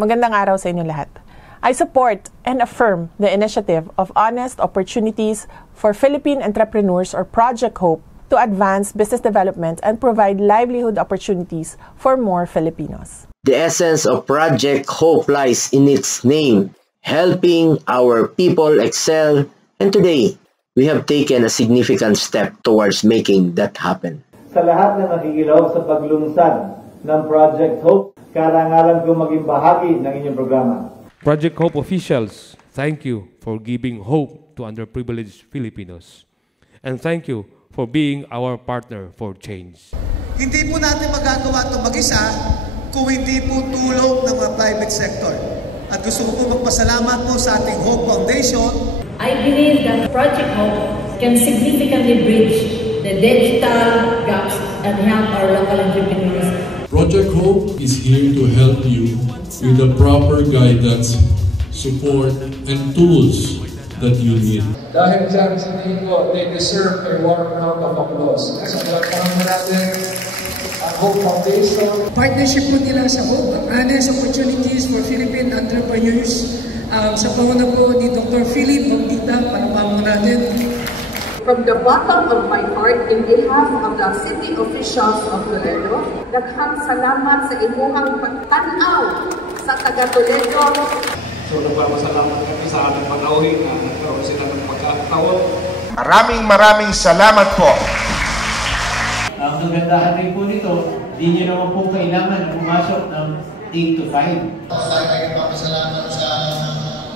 Magandang araw sa inyo lahat. I support and affirm the initiative of Honest Opportunities for Philippine Entrepreneurs or Project Hope to advance business development and provide livelihood opportunities for more Filipinos. The essence of Project Hope lies in its name, helping our people excel, and today, we have taken a significant step towards making that happen. Sa lahat na nakikilaw sa paglungsad ng Project Hope, karangalan ko maging bahagi ng inyong programa. Project Hope officials, thank you for giving hope to underprivileged Filipinos. And thank you for being our partner for change. Hindi po natin magagawa ito mag-isa kung hindi po tulong ng mga private sector. At gusto ko po magpasalamat po sa ating Hope Foundation. I believe that Project Hope can significantly bridge the digital gaps and help our local entrepreneurs. Project Hope is here to help you with the proper guidance, support, and tools that you need. Dahil dyan sa tingin ko, they deserve a warm round of applause. Sa palakpakan natin ang Hope Foundation. Partnership po nila sa Hope, Honest Opportunities for Philippine Entrepreneurs. Sa panguna po ni Dr. Philip Bautista, palakpakan natin. From the bottom of my heart, in behalf of the city officials of Toledo, daghang salamat sa inyong pagtanaw sa taga Toledo. So nagpapasalamat kami sa ating panauhin na nagkaroon sila ng pagkakataon. Maraming salamat po. Ang kagandahan rin po nito, hindi nyo naman po kailangan pumasok ng 8 to 5. Tayo nagpapasalamat sa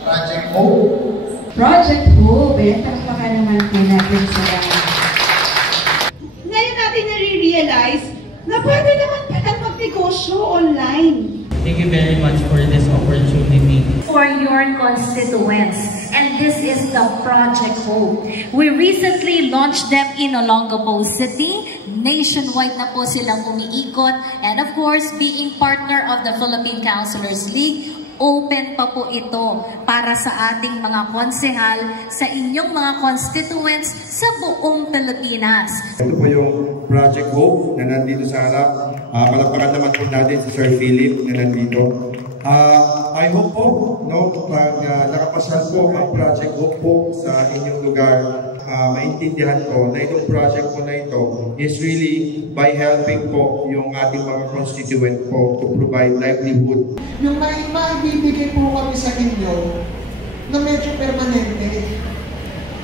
Project Hope. Project Hope, takpakan naman po natin sila. Ngayon natin nare-realize na pwede naman palang magnegosyo online. Thank you very much for this opportunity. For your constituents, and this is the Project Hope. We recently launched them in Olongapo City. Nationwide na po silang umiikot. And of course, being partner of the Philippine Councilors League, open pa po ito para sa ating mga konsehal, sa inyong mga constituents sa buong Pilipinas. Ito po yung Project Hope na nandito sa harap. Palakpakan naman po natin si Sir Philip na nandito. I hope po, pag nakapasal po ang Project Hope po sa inyong lugar, maintindihan ko na itong project po na ito is really by helping po yung ating mga constituent po to provide livelihood. Yung maibibigay po kami sa inyo na medyo permanente.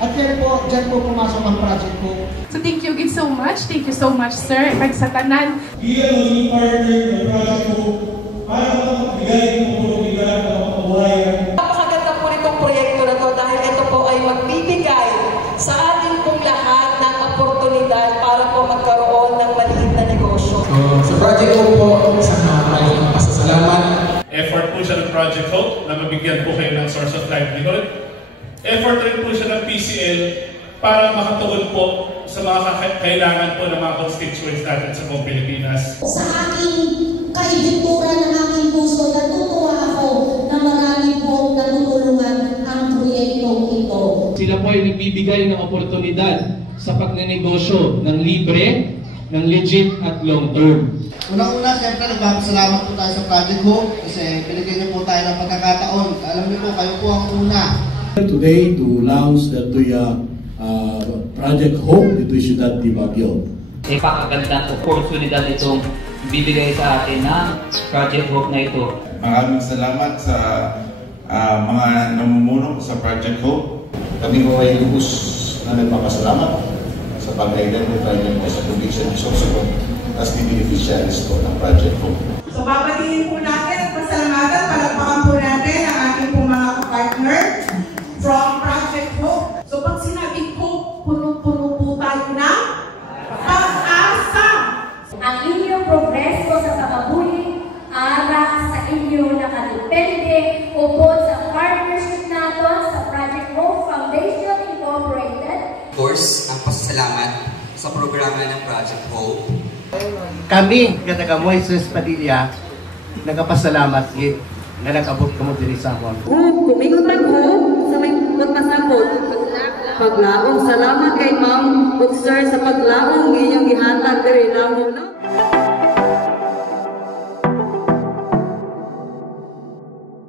At yan po, dyan po pumasok ang project ko. So thank you so much. Thank you so much, sir. Pag sa tanan. Bilang maging partner ng project ko, para magbigay ng pulubigan ng mga kabuhayan. Napakaganda po nitong proyekto na to dahil ito po ay magbibigay sa ating pong lahat ng oportunidad para po magkaroon ng maliit na negosyo. Sa Project Hope po, isang maraming pasasalamat. Effort po siya ng Project Hope na mabigyan po kayo ng source of livelihood. Effort rin po siya ng PCL para makatugon po sa mga kailangan po ng mga constituents natin sa buong Pilipinas. Sa aking kaibitura ng aking puso, natutuwa ako na marami pong natutulungan ang proyektong ito. Sila po ay nagbibigay ng oportunidad sa pagnenegosyo ng libre, ng legit at long term. Unang-una, siyempre, nagpapasalamat po tayo sa Project Hope kasi binigyan niyo po tayo ng pagkakataon. Alam niyo po, kayo po ang una. Today, to launch the Project Hope dito Ciudad de Baguio. Ipakagandang oportunidad itong bibigay sa atin ng Project Hope na ito. Maraming salamat sa mga namumuno sa Project Hope. Kami po ay lubos na nagpapasalamat sa pag-identify niyo sa provision ng Sorsogon as the beneficiaries po ng Project Hope. So babatiin po natin at pasalamatan, palakpakan po natin ang ating po mga partner from Project Hope. So pag sinabing Hope, puno-puno po tayo na pag-asa. Ang inyong progreso sa pagkabuling, arak sa inyo nakadepende upod sa partnership natin sa Project Hope Foundation Incorporated. Of course, ang pasasalamat sa programa ng Project Hope. Kami, kataga Moises Padilla, nagapasalamat na nag-abot ka mo diri sa akong. Kumingon ang Hope sa may magpasabot. Paglaong salamat kay Ma'am ug Sir sa paglaong inyong gihatag diri namo, no?